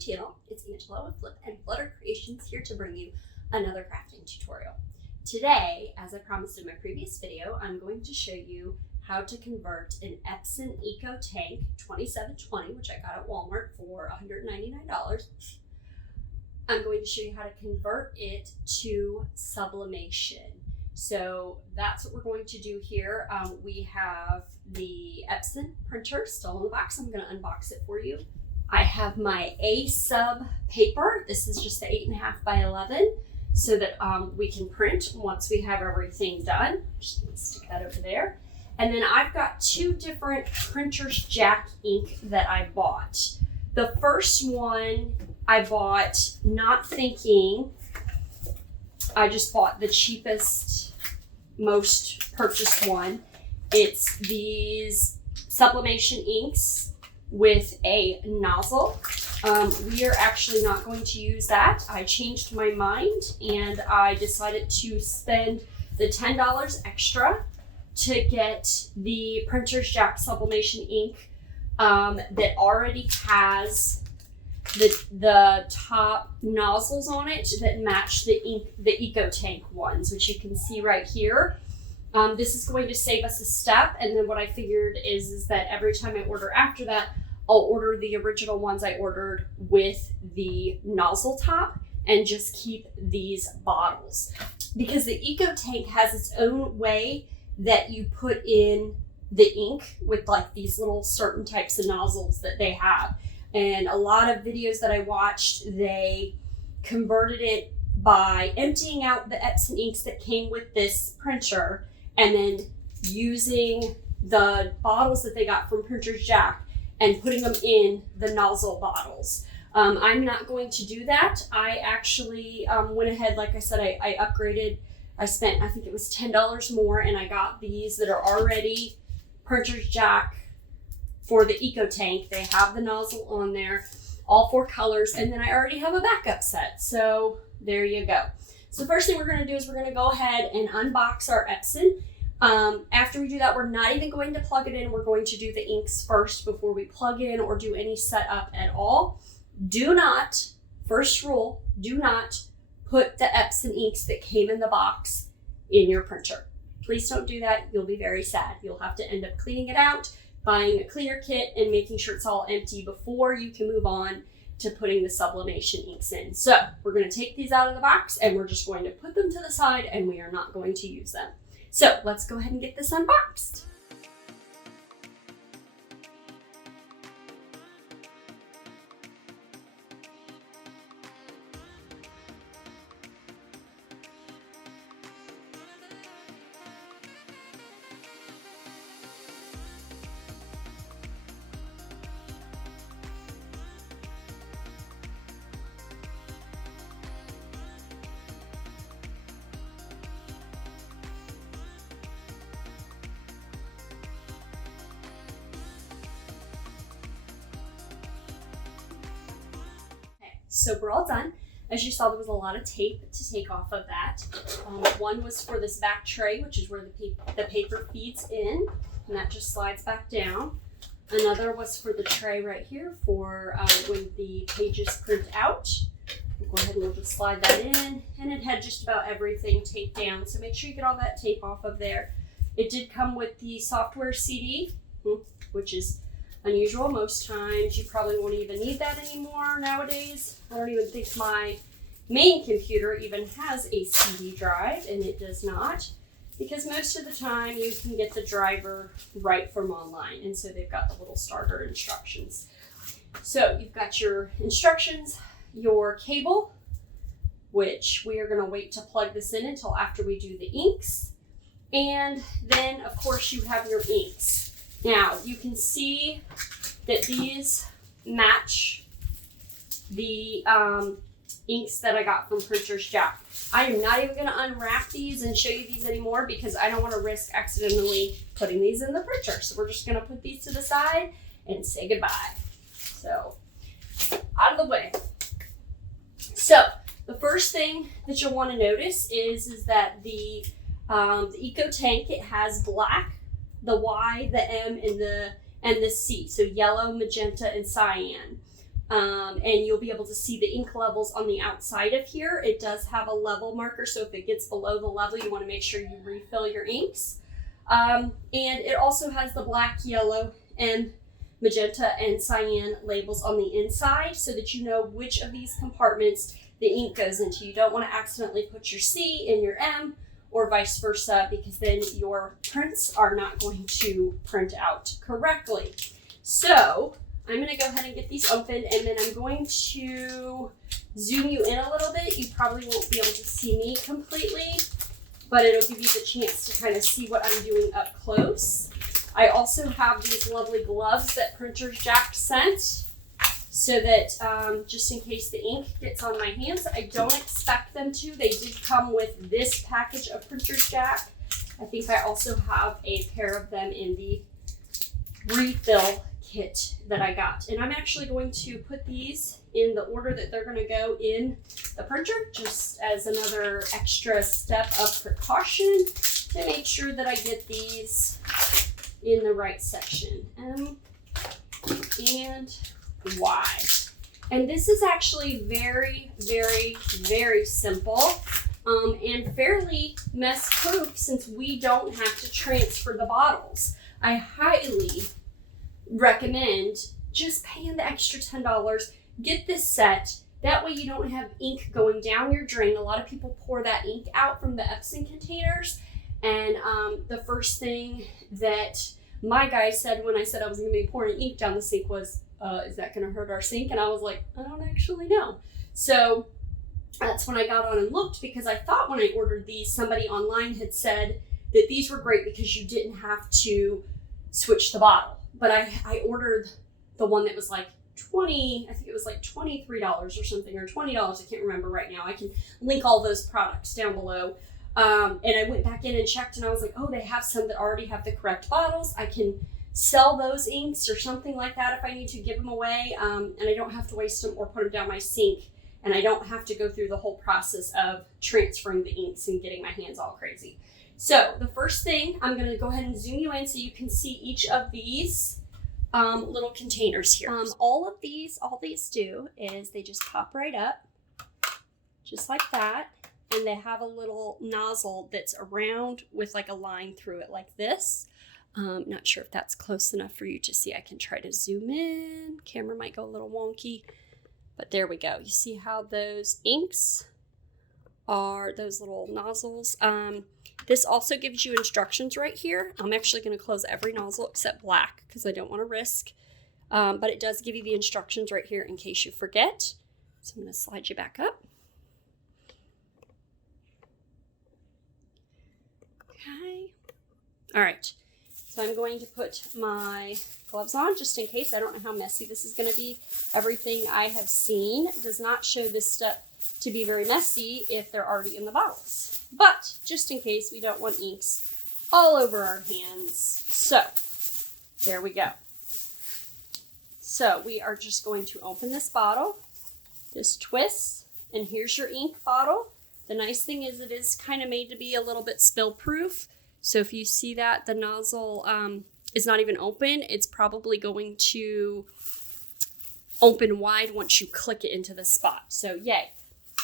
YouTube channel. It's Angela with Flip and Flutter Creations here to bring you another crafting tutorial. Today, as I promised in my previous video, I'm going to show you how to convert an Epson Eco Tank 2720, which I got at Walmart for $199. I'm going to show you how to convert it to sublimation. So that's what we're going to do here. We have the Epson printer still in the box. I'm going to unbox it for you. I have my A-sub paper. This is just the 8.5 by 11 so that we can print once we have everything done. Just going to stick that over there. And then I've got two different Printer's Jack ink that I bought. The first one I bought not thinking. I just bought the cheapest, most purchased one. It's these Sublimation inks with a nozzle. We are actually not going to use that. I changed my mind and I decided to spend the $10 extra to get the Printer's Jack Sublimation ink that already has the top nozzles on it that match the Eco Tank ones, which you can see right here. This is going to save us a step, and then what I figured is that every time I order after that, I'll order the original ones I ordered with the nozzle top and just keep these bottles. Because the Eco Tank has its own way that you put in the ink with like these little certain types of nozzles that they have. And a lot of videos that I watched, they converted it by emptying out the Epson inks that came with this printer and then using the bottles that they got from Printer's Jack and putting them in the nozzle bottles. I'm not going to do that. I actually went ahead, like I said, I upgraded. I spent, I think it was $10 more, and I got these that are already Printer's Jack for the Eco Tank. They have the nozzle on there, all 4 colors, and then I already have a backup set. So there you go. So first thing we're going to do is we're going to go ahead and unbox our Epson. After we do that, we're not even going to plug it in. We're going to do the inks first before we plug in or do any setup at all. Do not, first rule, do not put the Epson inks that came in the box in your printer. Please don't do that. You'll be very sad. You'll have to end up cleaning it out, buying a cleaner kit, and making sure it's all empty before you can move on to putting the sublimation inks in. So we're going to take these out of the box and we're just going to put them to the side, and we are not going to use them. So let's go ahead and get this unboxed. So we're all done. As you saw, there was a lot of tape to take off of that. One was for this back tray, which is where the paper feeds in, and that just slides back down. Another was for the tray right here for when the pages print out. We'll go ahead and we'll just slide that in, and it had just about everything taped down, so make sure you get all that tape off of there. It did come with the software CD, which is unusual. Most times you probably won't even need that anymore nowadays. I don't even think my main computer even has a CD drive, and it does not, because most of the time you can get the driver right from online, and so they've got the little starter instructions. So you've got your instructions, your cable, which we are going to wait to plug this in until after we do the inks, and then of course you have your inks. Now, you can see that these match the inks that I got from Printer's Jack. I am not even going to unwrap these and show you these anymore because I don't want to risk accidentally putting these in the printer. So we're just going to put these to the side and say goodbye. So, out of the way. So, the first thing that you'll want to notice is that the Eco Tank, it has black, the Y, the M, and the C, so yellow, magenta, and cyan. And you'll be able to see the ink levels on the outside of here. It does have a level marker, so if it gets below the level, you want to make sure you refill your inks. And it also has the black, yellow, and magenta and cyan labels on the inside so that you know which of these compartments the ink goes into. You don't want to accidentally put your C in your M or vice versa, because then your prints are not going to print out correctly. So I'm going to go ahead and get these open, and then I'm going to zoom you in a little bit. You probably won't be able to see me completely, but it'll give you the chance to kind of see what I'm doing up close. I also have these lovely gloves that Printers Jack sent, so that just in case the ink gets on my hands. I don't expect them to. They did come with this package of Printers Jack. I think I also have a pair of them in the refill kit that I got. And I'm actually going to put these in the order that they're going to go in the printer, just as another extra step of precaution to make sure that I get these in the right section. M and Y. And this is actually very, very, very simple and fairly mess proof, since we don't have to transfer the bottles. I highly recommend just paying the extra $10, get this set. That way you don't have ink going down your drain. A lot of people pour that ink out from the Epson containers, and the first thing that my guy said when I said I was going to be pouring ink down the sink was, is that going to hurt our sink? And I was like, I don't actually know. So that's when I got on and looked, because I thought when I ordered these, somebody online had said that these were great because you didn't have to switch the bottle. But I ordered the one that was like I think it was like $23 or something, or $20. I can't remember right now. I can link all those products down below. And I went back in and checked, and I was like, oh, they have some that already have the correct bottles. I can sell those inks or something like that if I need to give them away. And I don't have to waste them or put them down my sink. And I don't have to go through the whole process of transferring the inks and getting my hands all crazy. So the first thing, I'm going to go ahead and zoom you in so you can see each of these little containers here. All these do is they just pop right up, just like that. And they have a little nozzle that's around with like a line through it like this. Not sure if that's close enough for you to see. I can try to zoom in. Camera might go a little wonky, but there we go. You see how those inks are, those little nozzles. This also gives you instructions right here. I'm actually going to close every nozzle except black because I don't want to risk. But it does give you the instructions right here in case you forget. So I'm going to slide you back up. Okay. All right. So I'm going to put my gloves on just in case. I don't know how messy this is going to be. Everything I have seen does not show this stuff to be very messy if they're already in the bottles. But just in case, we don't want inks all over our hands. So there we go. So we are just going to open this bottle. This twists, and here's your ink bottle. The nice thing is it is kind of made to be a little bit spill proof. So if you see that the nozzle is not even open, it's probably going to open wide once you click it into the spot. So yay.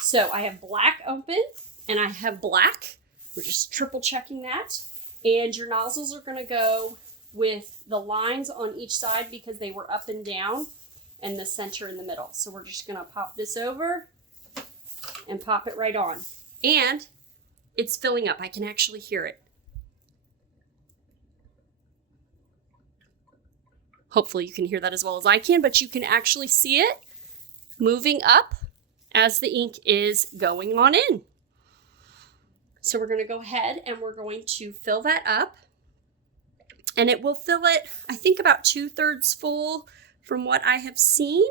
So I have black open and I have black. We're just triple checking that. And your nozzles are going to go with the lines on each side because they were up and down, and the center in the middle. So we're just going to pop this over and pop it right on. And it's filling up. I can actually hear it. Hopefully you can hear that as well as I can, but you can actually see it moving up as the ink is going on in. So we're going to go ahead and we're going to fill that up. And it will fill it, I think, about 2/3 full from what I have seen.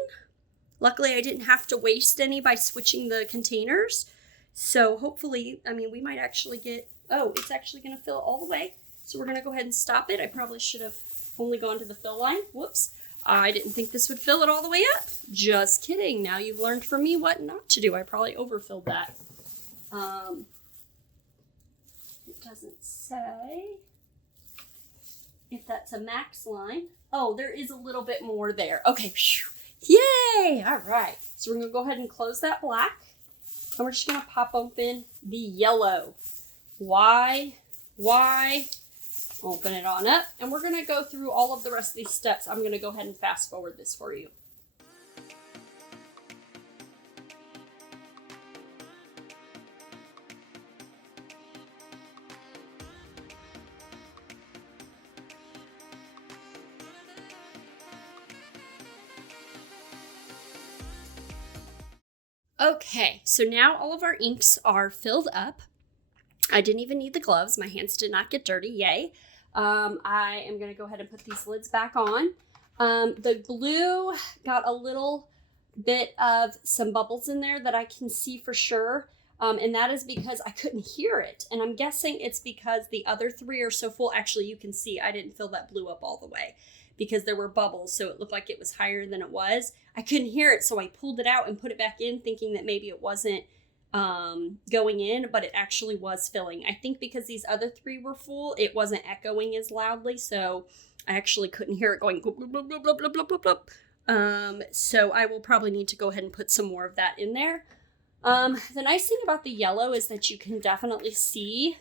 Luckily, I didn't have to waste any by switching the containers. So hopefully, I mean, we might actually get, oh, it's actually going to fill all the way. So we're going to go ahead and stop it. I probably should have only gone to the fill line. Whoops. I didn't think this would fill it all the way up. Just kidding. Now you've learned from me what not to do. I probably overfilled that. It doesn't say if that's a max line. Oh, there is a little bit more there. Okay. Phew. Yay! All right. So we're going to go ahead and close that black. And we're just going to pop open the yellow. Why? Open it on up. And we're going to go through all of the rest of these steps. I'm going to go ahead and fast forward this for you. Okay, so now all of our inks are filled up. I didn't even need the gloves. My hands did not get dirty, yay. I am gonna go ahead and put these lids back on. The glue got a little bit of some bubbles in there that I can see for sure. And that is because I couldn't hear it. And I'm guessing it's because the other three are so full. Actually, you can see I didn't fill that blue up all the way because there were bubbles. So it looked like it was higher than it was. I couldn't hear it. So I pulled it out and put it back in thinking that maybe it wasn't going in, but it actually was filling. I think because these other three were full, it wasn't echoing as loudly. So I actually couldn't hear it going. Bloop, bloop, bloop, bloop, bloop, bloop, bloop, bloop. So I will probably need to go ahead and put some more of that in there. The nice thing about the yellow is that you can definitely see,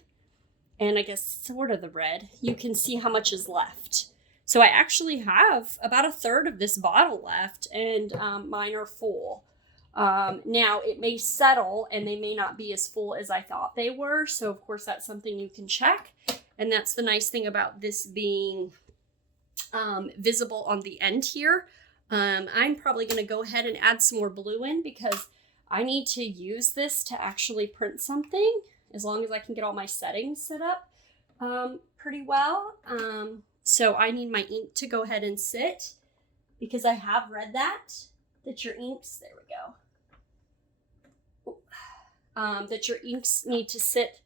and I guess sort of the red, you can see how much is left. So I actually have about 1/3 of this bottle left, and mine are full. Now it may settle and they may not be as full as I thought they were. So of course that's something you can check. And that's the nice thing about this being visible on the end here. I'm probably going to go ahead and add some more blue in because I need to use this to actually print something, as long as I can get all my settings set up pretty well. So I need my ink to go ahead and sit, because I have read that your inks, there we go, that your inks need to sit,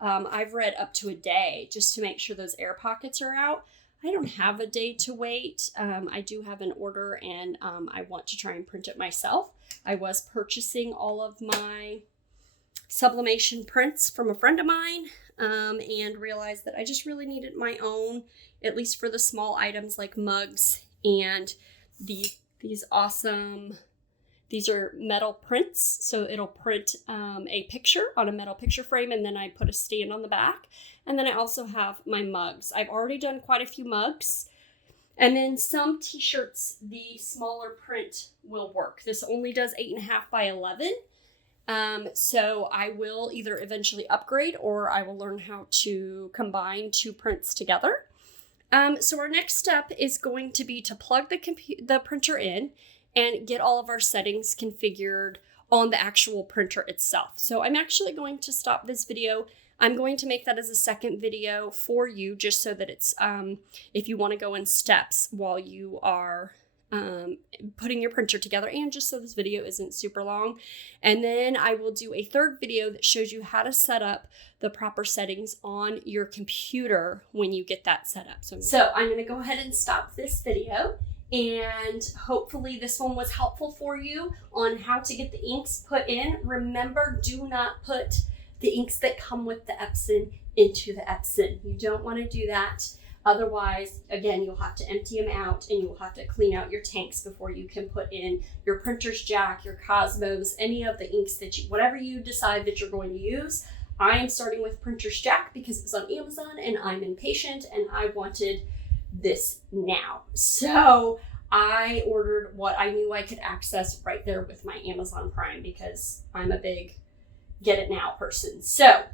I've read up to a day, just to make sure those air pockets are out. I don't have a day to wait. I do have an order, and I want to try and print it myself. I was purchasing all of my sublimation prints from a friend of mine, and realized that I just really needed my own, at least for the small items like mugs and these awesome, these are metal prints. So it'll print a picture on a metal picture frame, and then I put a stand on the back. And then I also have my mugs. I've already done quite a few mugs. And then some t-shirts, the smaller print will work. This only does 8.5 by 11. So I will either eventually upgrade, or I will learn how to combine two prints together. So our next step is going to be to plug the printer in and get all of our settings configured on the actual printer itself. So I'm actually going to stop this video. I'm going to make that as a second video for you, just so that it's, if you want to go in steps while you are putting your printer together, and just so this video isn't super long. And then I will do a third video that shows you how to set up the proper settings on your computer when you get that set up. So I'm going to go ahead and stop this video, and hopefully this one was helpful for you on how to get the inks put in. Remember, do not put the inks that come with the Epson into the Epson. You don't want to do that. Otherwise, again, you'll have to empty them out, and you'll have to clean out your tanks before you can put in your printer's jack, your Cosmos, any of the inks that you, whatever you decide that you're going to use. I am starting with printer's jack because it was on Amazon, and I'm impatient and I wanted this now. So I ordered what I knew I could access right there with my Amazon Prime, because I'm a big get it now person. So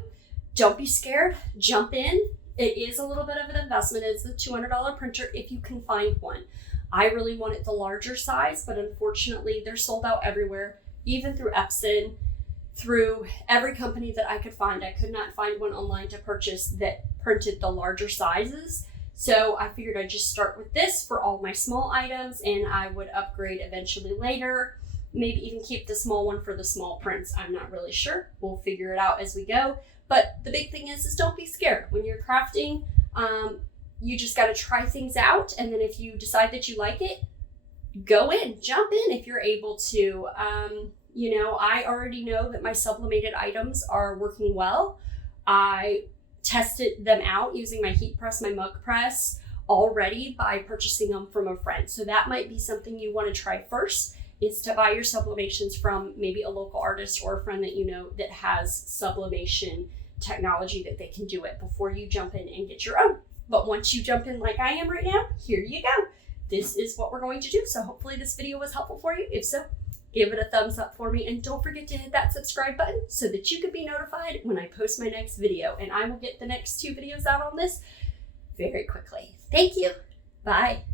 don't be scared, jump in. It is a little bit of an investment. It's a $200 printer if you can find one. I really wanted the larger size, but unfortunately they're sold out everywhere, even through Epson, through every company that I could find. I could not find one online to purchase that printed the larger sizes. So I figured I'd just start with this for all my small items, and I would upgrade eventually later. Maybe even keep the small one for the small prints. I'm not really sure. We'll figure it out as we go. But the big thing is don't be scared. When you're crafting, you just got to try things out. And then if you decide that you like it, go in, jump in if you're able to. You know, I already know that my sublimated items are working well. I tested them out using my heat press, my mug press, already by purchasing them from a friend. So that might be something you want to try first, is to buy your sublimations from maybe a local artist or a friend that you know that has sublimation technology that they can do it before you jump in and get your own. But once you jump in like I am right now, here you go. This is what we're going to do. So hopefully this video was helpful for you. If so, give it a thumbs up for me, and don't forget to hit that subscribe button so that you can be notified when I post my next video, and I will get the next 2 videos out on this very quickly. Thank you. Bye.